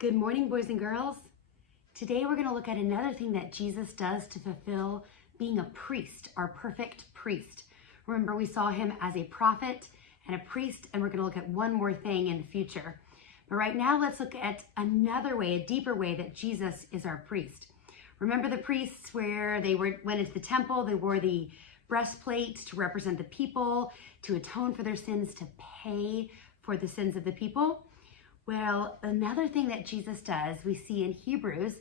Good morning, boys and girls. Today we're going to look at another thing that Jesus does to fulfill being a priest, our perfect priest. Remember, we saw him as a prophet and a priest, and we're going to look at one more thing in the future. But right now, let's look at another way, a deeper way that Jesus is our priest. Remember the priests where they went into the temple, they wore the breastplate to represent the people, to atone for their sins, to pay for the sins of the people. Well, another thing that Jesus does, we see in Hebrews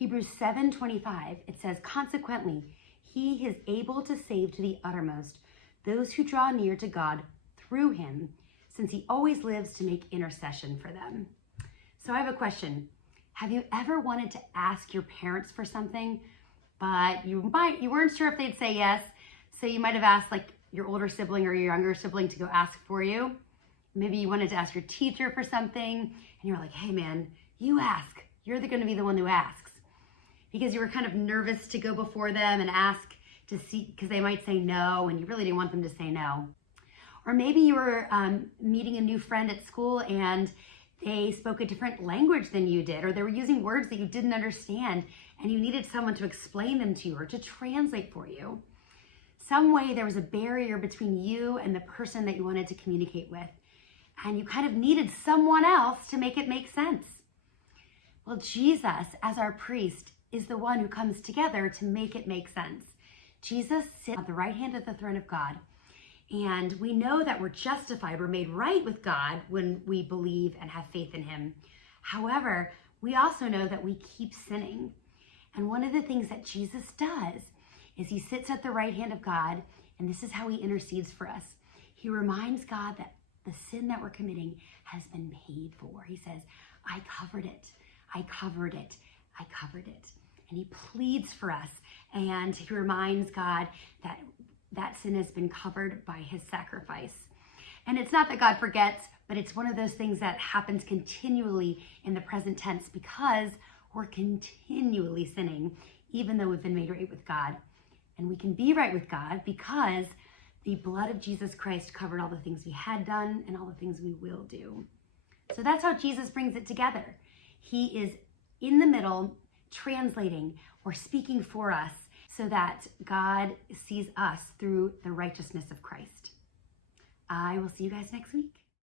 7:25, it says, "Consequently, he is able to save to the uttermost those who draw near to God through him, since he always lives to make intercession for them." So I have a question. Have you ever wanted to ask your parents for something, but you weren't sure if they'd say yes, so you might have asked like your older sibling or your younger sibling to go ask for you? Maybe you wanted to ask your teacher for something and you're like, "Hey man, you ask. You're going to be the one who asks." Because you were kind of nervous to go before them and ask to see, because they might say no and you really didn't want them to say no. Or maybe you were meeting a new friend at school and they spoke a different language than you did, or they were using words that you didn't understand and you needed someone to explain them to you or to translate for you. Some way there was a barrier between you and the person that you wanted to communicate with. And you kind of needed someone else to make it make sense. Well, Jesus, as our priest, is the one who comes together to make it make sense. Jesus sits at the right hand of the throne of God. And we know that we're justified, we're made right with God when we believe and have faith in him. However, we also know that we keep sinning. And one of the things that Jesus does is he sits at the right hand of God, and this is how he intercedes for us. He reminds God that the sin that we're committing has been paid for. He says, "I covered it. I covered it. I covered it." And he pleads for us, and he reminds God that that sin has been covered by his sacrifice. And it's not that God forgets, but it's one of those things that happens continually in the present tense because we're continually sinning, even though we've been made right with God. And we can be right with God because the blood of Jesus Christ covered all the things we had done and all the things we will do. So that's how Jesus brings it together. He is in the middle, translating or speaking for us so that God sees us through the righteousness of Christ. I will see you guys next week.